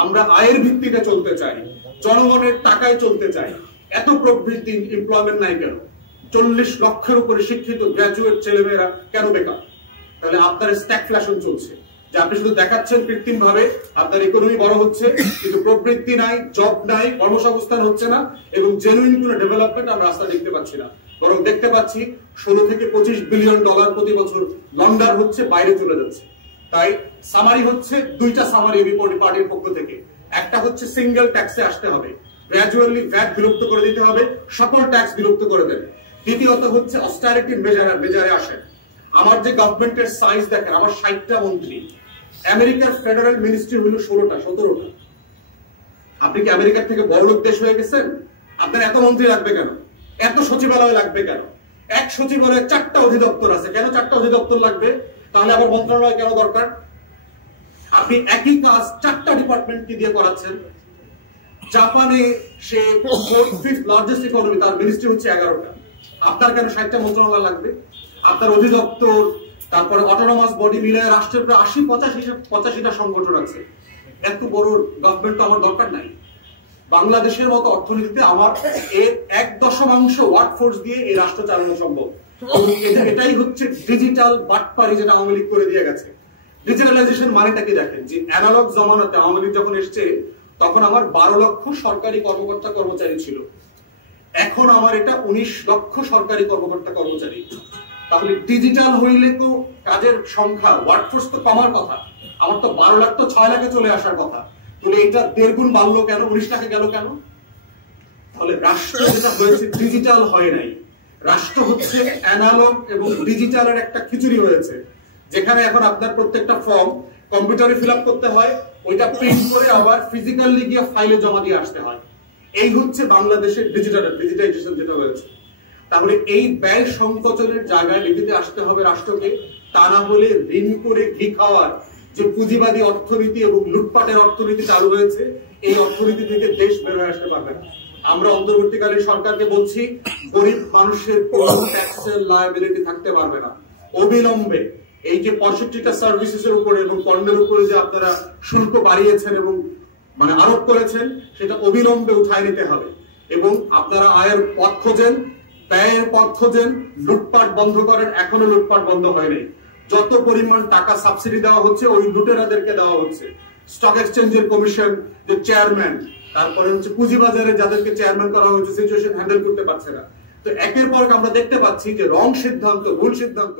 আমরা আয়ের ভিত্তিতে চলতে চাই, জনগণের টাকায় চলতে চাই। এত প্রবৃদ্ধি, এমপ্লয়মেন্ট নাই কেন? 40 লক্ষের উপরে শিক্ষিত গ্রাজুয়েট ছেলেমেয়েরা কেন বেকার? তাহলে আপনার স্ট্যাগফ্লেশন চলছে, যে আপনি শুধু দেখাচ্ছেন কৃত্রিম ভাবে আপনার ইকোনমি বড় হচ্ছে, কিন্তু প্রবৃদ্ধি নাই, জব নাই, কর্মসংস্থান হচ্ছে না, এবং জেনুইন কোনো ডেভেলপমেন্ট আমরা রাস্তা দেখতে পাচ্ছি না। বরং দেখতে পাচ্ছি 16 থেকে 25 বিলিয়ন ডলার প্রতি বছর লন্ডার হচ্ছে, বাইরে চলে যাচ্ছে। তাই সামারি হচ্ছে, দুইটা সামারি রিপোর্ট পার্টির পক্ষ থেকে। একটা হচ্ছে সিঙ্গেল ট্যাক্সে আসতে হবে, গ্র্যাজুয়ালি ভ্যাট বিলুপ্ত করে দিতে হবে, সকল ট্যাক্স বিলুপ্ত করে দেবে। দ্বিতীয়ত হচ্ছে অস্টারিটির মেজারে আসেন। আমার যে গভর্নমেন্টের সাইজ দেখেন, আমার 60টা মন্ত্রী, আমেরিকার ফেডারেল মিনিস্ট্রি হলো 16টা 17টা। আপনি কি আমেরিকার থেকে বড় লোক দেশ হয়ে গেছেন? আপনার এত মন্ত্রী লাগবে কেন? এত সচিবালয় লাগবে কেন? এক সচিবালয়ে 4টা অধিদপ্তর আছে, কেন 4টা অধিদপ্তর লাগবে? তাহলে আবার মন্ত্রণালয় কেন দরকার? আপনি একই কাজ 4টা ডিপার্টমেন্টকে দিয়ে করাচ্ছেন। জাপানে সে 4th লার্জেস্ট ইকোনমি, তার মিনিস্ট্রি হচ্ছে 11টা। আপনার কেন 60টা মন্ত্রণালয় লাগবে? আপনার অধিদপ্তর, তারপরে অটোনমাস বডি মিলে রাষ্ট্রের প্রায় 85টা সংগঠন আছে। এত বড় গভর্নমেন্ট তো আমার দরকার নাই। বাংলাদেশের মতো অর্থনীতিতে আমার এর 1% ওয়ার্কফোর্স দিয়ে এই রাষ্ট্র চালানো সম্ভব। এটাই হচ্ছে ডিজিটাল বাটপারি, যেটা আওয়ামী লীগ করে দিয়ে গেছে। ডিজিটালাইজেশন মানেটা কি দেখেন, যে অ্যানালগ জমানাতে আওয়ামী লীগ যখন এসছে, তখন আমার 12 লক্ষ সরকারি কর্মকর্তা কর্মচারী ছিল। এখন আমার এটা 19 লক্ষ সরকারি কর্মকর্তা কর্মচারী। তাহলে ডিজিটাল হইলে তো কাজের সংখ্যা, ওয়ার্কফোর্স তো কমার কথা। আমার তো 12 লাখ তো 6 লাখে চলে আসার কথা। তাহলে এটা 1.5 গুণ বাড়লো কেন? 19 লাখে গেল কেন? তাহলে রাষ্ট্র যেটা হয়েছে ডিজিটাল হয় নাই, রাষ্ট্র হচ্ছে অ্যানালগ এবং ডিজিটালের একটা খিচুড়ি হয়েছে, যেখানে এখন আপনার প্রত্যেকটা ফর্ম কম্পিউটারে ফিল আপ করতে হয়, ওইটা প্রিন্ট করে আবার ফিজিক্যালি গিয়ে ফাইলে জমা দিয়ে আসতে হয়। এই হচ্ছে বাংলাদেশের ডিজিটাইজেশন যেটা হয়েছে। তাহলে এই ব্যয় সংকোচনের জায়গায় নীতিতে আসতে হবে রাষ্ট্রকে। তা না হলে ঋণ করে ঘি খাওয়ার যে পুঁজিবাদী অর্থনীতি এবং লুটপাটের অর্থনীতি চালু হয়েছে, এই অর্থনীতি থেকে দেশ বের হয়ে আসতে পারবে না। আমরা অন্তর্বর্তীকালীন সরকারকে বলছি, গরিব মানুষের কোনো ট্যাক্সের লায়াবিলিটি থাকতে পারবে না। অবিলম্বে এই যে 65টা সার্ভিসেসের উপরে এবং পণ্যের উপরে যে আপনারা শুল্ক বাড়িয়েছেন এবং আরোপ করেছেন, সেটা অবিলম্বে উঠায় নিতে হবে। এবং আপনারা আয়ের পথ খোঁজেন, ব্যয়ের পথ খোঁজেন, লুটপাট বন্ধ করেন। এখনো লুটপাট বন্ধ হয়নি। যত পরিমাণ টাকা সাবসিডি দেওয়া হচ্ছে, ওই লুটেরাদেরকে দেওয়া হচ্ছে। স্টক এক্সচেঞ্জের কমিশন যে চেয়ারম্যান, তারপরে হচ্ছে পুঁজিবাজারে যাদেরকে চেয়ারম্যান করা হয়েছে, সিচুয়েশন হ্যান্ডেল করতে পারছে না। তো একের পর আমরা দেখতে পাচ্ছি যে রং সিদ্ধান্ত, ভুল সিদ্ধান্ত।